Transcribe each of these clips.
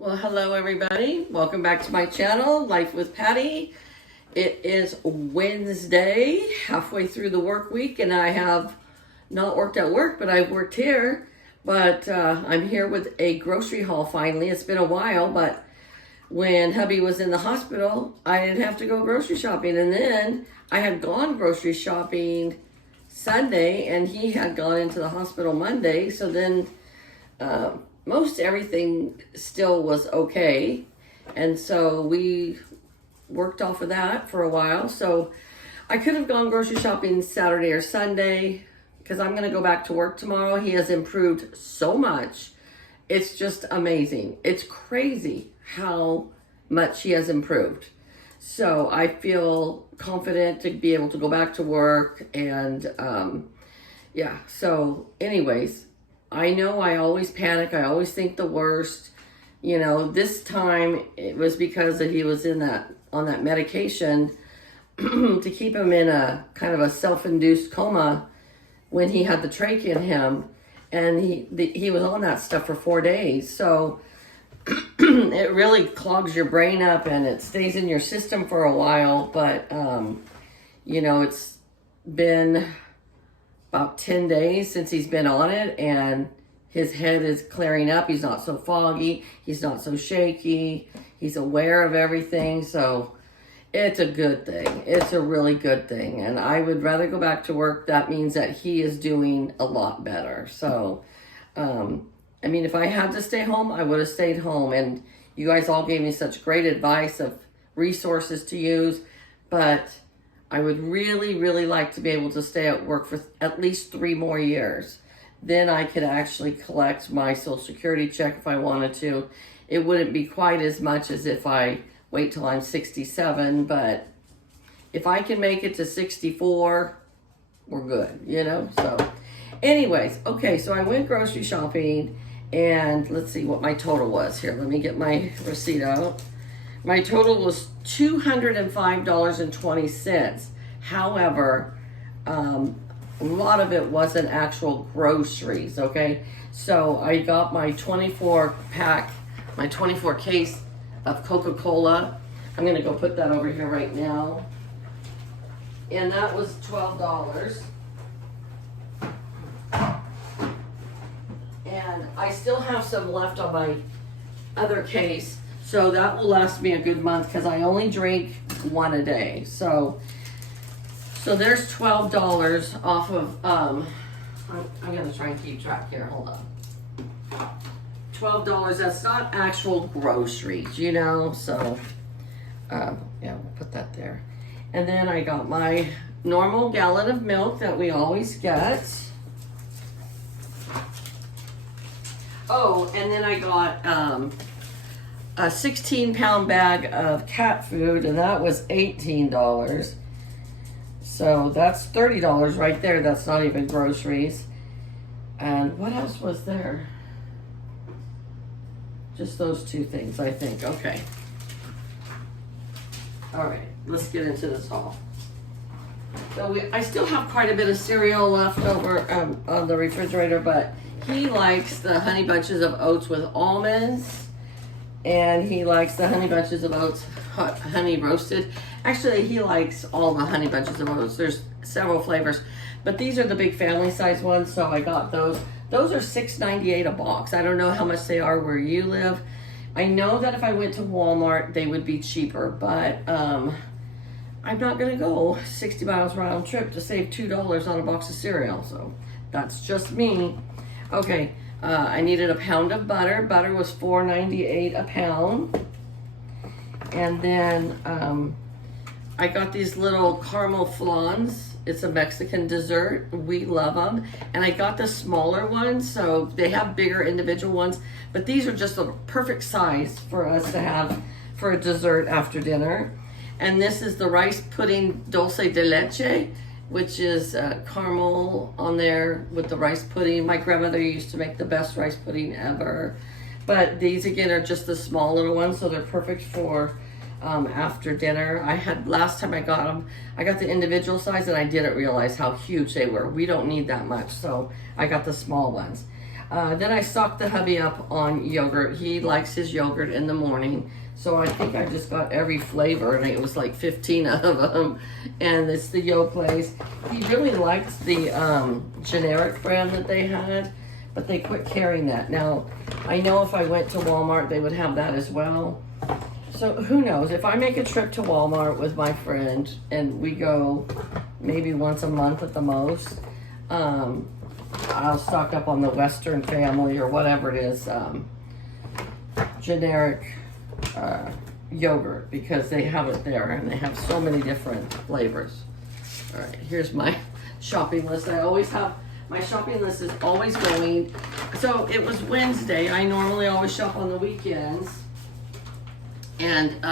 Well, hello everybody. Welcome back to my channel, Life with Patty. It is Wednesday, halfway through the work week, and I have not worked at work, but I've worked here. But I'm here with a grocery haul finally. It's been a while, but when hubby was in the hospital, I didn't have to go grocery shopping. And then I had gone grocery shopping Sunday, and he had gone into the hospital Monday. So then most everything still was okay. And so we worked off of that for a while. So I could have gone grocery shopping Saturday or Sunday because I'm going to go back to work tomorrow. He has improved so much. It's just amazing. It's crazy how much he has improved. So I feel confident to be able to go back to work. And yeah, so anyways, I know I always panic. I always think the worst. You know, this time it was because he was on that medication to keep him in a kind of a self-induced coma when he had the trach in him, and he was on that stuff for 4 days. So it really clogs your brain up and it stays in your system for a while. But you know, it's been about 10 days since he's been on it, and his head is clearing up. He's not so foggy. He's not so shaky. He's aware of everything. So it's a good thing. It's a really good thing. And I would rather go back to work. That means that he is doing a lot better. So, I mean, if I had to stay home, I would have stayed home. And you guys all gave me such great advice of resources to use. But I would really, really like to be able to stay at work for at least 3 more years. Then I could actually collect my Social Security check if I wanted to. It wouldn't be quite as much as if I wait till I'm 67, but if I can make it to 64, we're good, you know? So anyways, okay, so I went grocery shopping, and let's see what my total was. Here, let me get my receipt out. My total was $205.20. However, a lot of it wasn't actual groceries, okay? So I got my 24 case of Coca-Cola. I'm gonna go put that over here right now. And that was $12. And I still have some left on my other case. So that will last me a good month because I only drink 1 a day. So there's $12 off of, I'm gonna try and keep track here, hold on. $12, that's not actual groceries, you know, so, yeah, we'll put that there. And then I got my normal gallon of milk that we always get. Oh, and then I got, a 16-pound bag of cat food, and that was $18. So that's $30 right there. That's not even groceries. And what else was there? Just those 2 things, I think. Okay. All right, let's get into this haul. So I still have quite a bit of cereal left over on the refrigerator, but he likes the Honey Bunches of Oats with almonds. And he likes the Honey Bunches of Oats honey roasted. Actually, he likes all the Honey Bunches of Oats. There's several flavors, but these are the big family size ones, so I got those. Those are $6.98 a box. I don't know how much they are where you live. I know that if I went to Walmart, they would be cheaper, but I'm not gonna go 60 miles round trip to save $2 on a box of cereal, so that's just me. Okay. I needed a pound of butter. Butter was $4.98 a pound. And then I got these little caramel flans. It's a Mexican dessert. We love them. And I got the smaller ones, so they have bigger individual ones. But these are just the perfect size for us to have for a dessert after dinner. And this is the rice pudding dulce de leche, which is caramel on there with the rice pudding. My grandmother used to make the best rice pudding ever. But these again are just the small little ones, so they're perfect for after dinner. Last time I got them, I got the individual size and I didn't realize how huge they were. We don't need that much, so I got the small ones. Then I stocked the hubby up on yogurt. He likes his yogurt in the morning. So I think I just got every flavor, and it was like 15 of them. And it's the Yoplait. He really liked the generic brand that they had, but they quit carrying that. Now, I know if I went to Walmart, they would have that as well. So who knows? If I make a trip to Walmart with my friend, and we go maybe once a month at the most, I'll stock up on the Western Family or whatever it is, generic yogurt, because they have it there and they have so many different flavors. All right, here's my shopping list. I always have, my shopping list is always going. So it was Wednesday. I normally always shop on the weekends. And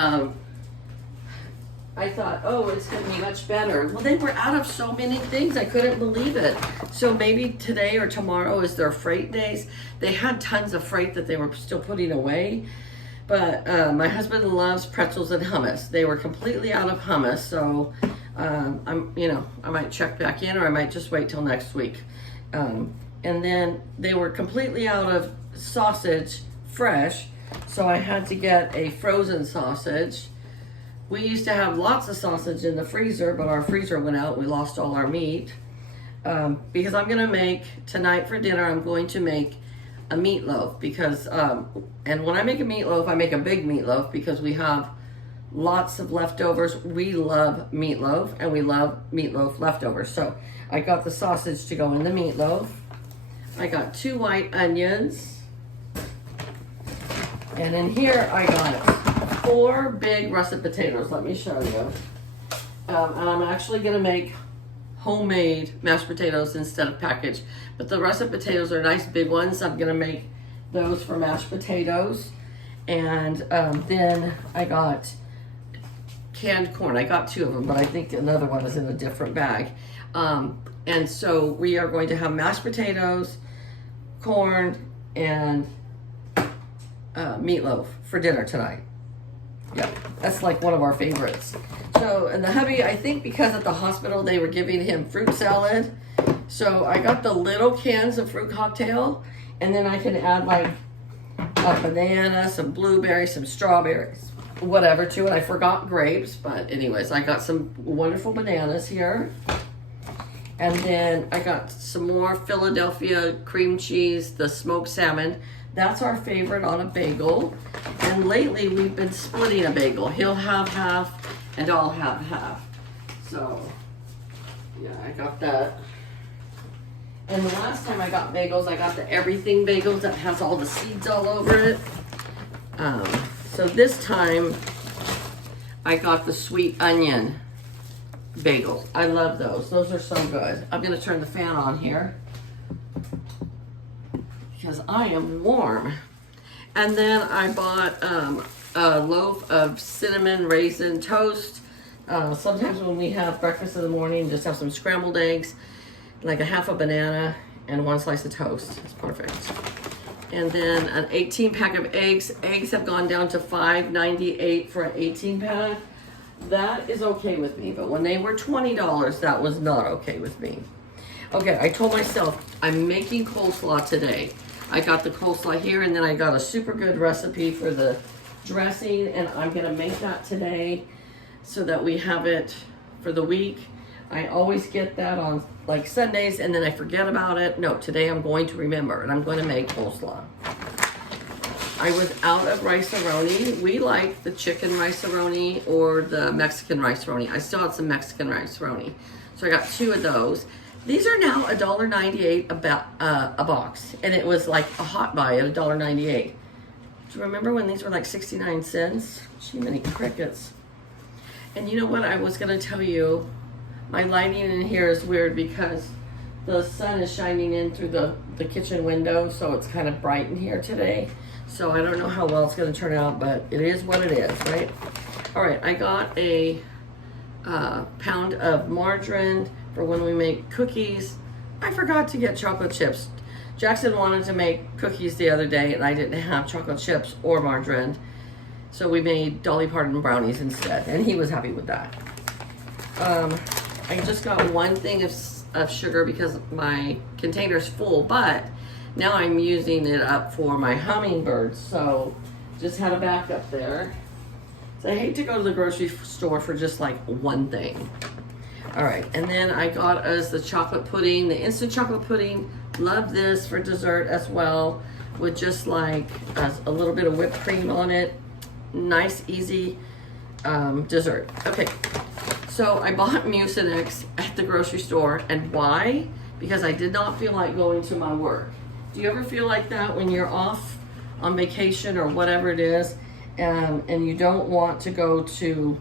I thought, oh, it's gonna be much better. Well, they were out of so many things, I couldn't believe it. So maybe today or tomorrow is their freight days. They had tons of freight that they were still putting away. But my husband loves pretzels and hummus. They were completely out of hummus, so I might check back in, or I might just wait till next week. And then they were completely out of sausage, fresh, so I had to get a frozen sausage. We used to have lots of sausage in the freezer, but our freezer went out. We lost all our meat. Because I'm gonna make, tonight for dinner, I'm going to make a meatloaf, because, and when I make a meatloaf, I make a big meatloaf because we have lots of leftovers. We love meatloaf, and we love meatloaf leftovers. So I got the sausage to go in the meatloaf. I got 2 white onions. And in here I got 4 big russet potatoes. Let me show you. And I'm actually gonna make homemade mashed potatoes instead of packaged. But the russet potatoes are nice big ones. I'm gonna make those for mashed potatoes. And then I got canned corn. I got 2 of them, but I think another one is in a different bag. And so we are going to have mashed potatoes, corn, and meatloaf for dinner tonight. Yep, that's like one of our favorites. So, and the hubby, I think because at the hospital they were giving him fruit salad, so I got the little cans of fruit cocktail, and then I can add like a banana, some blueberries, some strawberries, whatever to it. I forgot grapes, but anyways, I got some wonderful bananas here. And then I got some more Philadelphia cream cheese, the smoked salmon. That's our favorite on a bagel. And lately we've been splitting a bagel. He'll have half and I'll have half. So, yeah, I got that. And the last time I got bagels, I got the everything bagels that has all the seeds all over it. So this time I got the sweet onion bagels. I love those. Those are so good. I'm gonna turn the fan on here because I am warm. And then I bought a loaf of cinnamon raisin toast. Sometimes when we have breakfast in the morning, just have some scrambled eggs, like a half a banana and 1 slice of toast. It's perfect. And then an 18 pack of eggs. Eggs have gone down to $5.98 for an 18 pack. That is okay with me, but when they were $20, that was not okay with me. Okay, I told myself I'm making coleslaw today. I got the coleslaw here, and then I got a super good recipe for the dressing, and I'm gonna make that today so that we have it for the week. I always get that on like Sundays, and then I forget about it. No, today I'm going to remember, and I'm going to make coleslaw. I was out of rice-a-roni. We like the chicken rice-a-roni or the Mexican rice-a-roni. I still have some Mexican rice-a-roni. So I got 2 of those. These are now $1.98 a box. And it was like a hot buy at $1.98. Do you remember when these were like 69 cents? Gee, many crickets. And you know what? I was gonna tell you, my lighting in here is weird because the sun is shining in through the kitchen window, so it's kind of bright in here today. So I don't know how well it's going to turn out, but it is what it is, right? All right, I got a pound of margarine for when we make cookies. I forgot to get chocolate chips. Jackson wanted to make cookies the other day, and I didn't have chocolate chips or margarine. So we made Dolly Parton brownies instead, and he was happy with that. I just got 1 thing of sugar because my container's full, but Now I'm using it up for my hummingbirds, so just had a backup there. So I hate to go to the grocery store for just like one thing. All right, and then I got us the chocolate pudding, the instant chocolate pudding. Love this for dessert as well, with just like a little bit of whipped cream on it. Nice, easy dessert. Okay, so I bought Mucinex at the grocery store, and why? Because I did not feel like going to my work. Do you ever feel like that when you're off on vacation or whatever it is, and you don't want to go to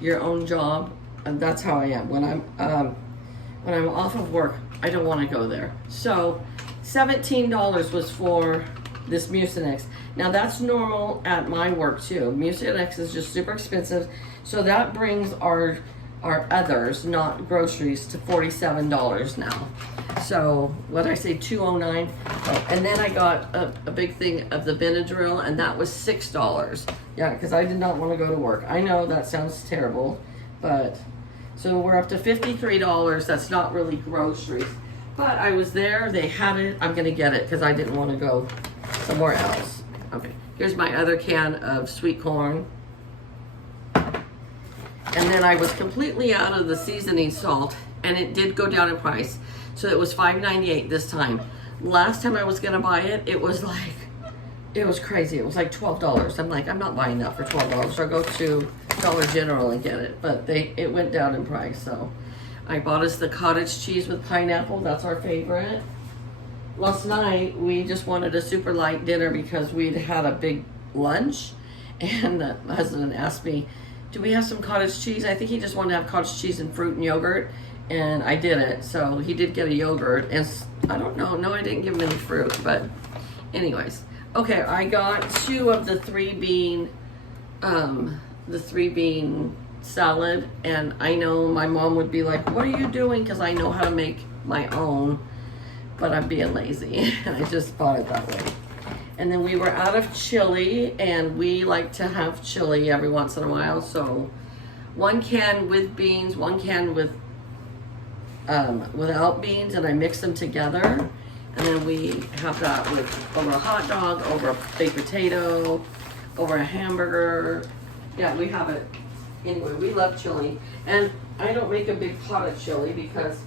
your own job? And that's how I am when I'm off of work. I don't want to go there. So $17 was for this Mucinex. Now that's normal at my work too. Mucinex is just super expensive, so that brings our others, not groceries, to $47 now. So what I say, $209. Oh, and then I got a big thing of the Benadryl, and that was $6. Yeah, because I did not want to go to work. I know that sounds terrible, but so we're up to $53. That's not really groceries, but I was there, they had it. I'm gonna get it because I didn't want to go somewhere else. Okay, here's my other can of sweet corn. And then I was completely out of the seasoning salt, and it did go down in price. So it was $5.98 this time. Last time I was gonna buy it, it was crazy. It was like $12. I'm like, I'm not buying that for $12. So I'll go to Dollar General and get it. But it went down in price. So I bought us the cottage cheese with pineapple. That's our favorite. Last night, we just wanted a super light dinner because we'd had a big lunch. And my husband asked me, do we have some cottage cheese? I think he just wanted to have cottage cheese and fruit and yogurt. And I did it. So he did get a yogurt. And I don't know. No, I didn't give him any fruit. But anyways. Okay, I got 2 of the 3-bean salad, and I know my mom would be like, what are you doing? Because I know how to make my own, but I'm being lazy, and I just bought it that way. And then we were out of chili, and we like to have chili every once in a while, so 1 can with beans, 1 can with without beans, and I mix them together. And then we have that with over a hot dog, over a baked potato, over a hamburger. Yeah, we have it. Anyway, we love chili. And I don't make a big pot of chili because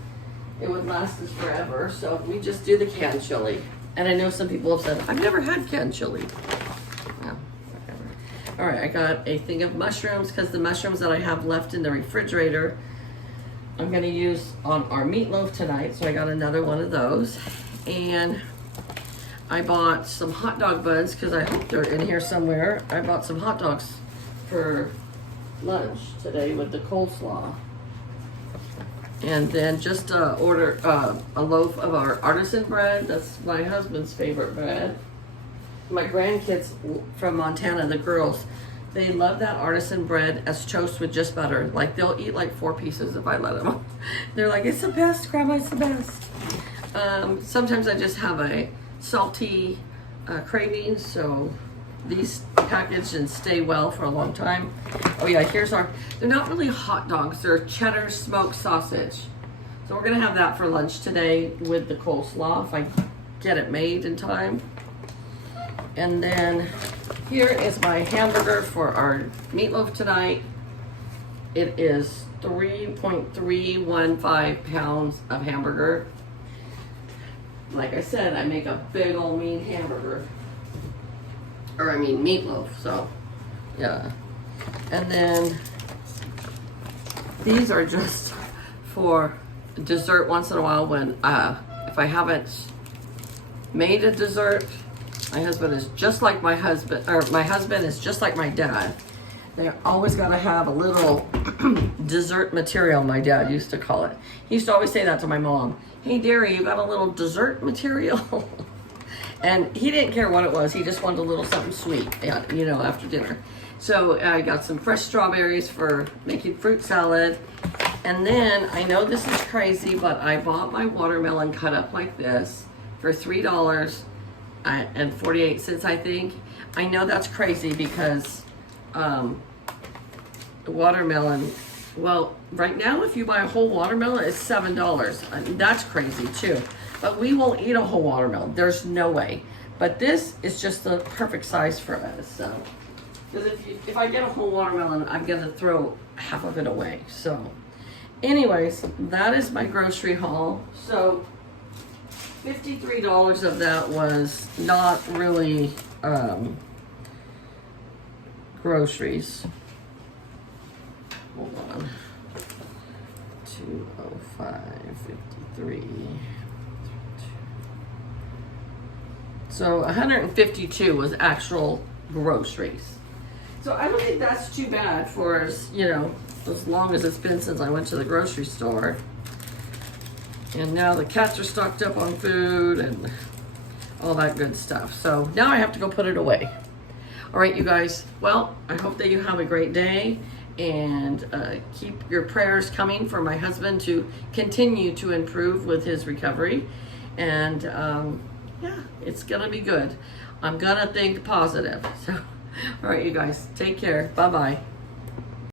it would last us forever. So we just do the canned chili. And I know some people have said, I've never had canned chili. Well, whatever. All right, I got a thing of mushrooms because the mushrooms that I have left in the refrigerator, I'm going to use on our meatloaf tonight. So I got another one of those. And I bought some hot dog buns because I hope they're in here somewhere. I bought some hot dogs for lunch today with the coleslaw. And then just order a loaf of our artisan bread. That's my husband's favorite bread. My grandkids from Montana, the girls, they love that artisan bread as toast with just butter. Like they'll eat like 4 pieces if I let them. They're like, it's the best, Grandma, it's the best. Sometimes I just have a salty craving, so these package and stay well for a long time. Oh yeah, here's they're not really hot dogs, they're cheddar smoked sausage. So we're gonna have that for lunch today with the coleslaw if I get it made in time. And then here is my hamburger for our meatloaf tonight. It is 3.315 pounds of hamburger. Like I said, I make a big old mean hamburger. Or I mean meatloaf, so yeah. And then these are just for dessert once in a while when if I haven't made a dessert. My husband is just like my husband, or my husband is just like my dad. They always gotta have a little dessert material, my dad used to call it. He used to always say that to my mom. Hey, dearie, you got a little dessert material? And he didn't care what it was. He just wanted a little something sweet, you know, after dinner. So I got some fresh strawberries for making fruit salad. And then, I know this is crazy, but I bought my watermelon cut up like this for $3.48, I think. I know that's crazy because the watermelon, well, right now if you buy a whole watermelon, it's $7. That's crazy too. but we won't eat a whole watermelon. There's no way. But this is just the perfect size for us. So, because if I get a whole watermelon, I'm gonna throw half of it away. So, anyways, that is my grocery haul. So, $53 of that was not really groceries. Hold on. 205.53. So 152 was actual groceries. So I don't think that's too bad for as, you know, as long as it's been since I went to the grocery store. And now the cats are stocked up on food and all that good stuff. So now I have to go put it away. All right, you guys. Well, I hope that you have a great day, and keep your prayers coming for my husband to continue to improve with his recovery. And yeah, it's gonna be good. I'm gonna think positive. So, all right, you guys, take care. Bye-bye.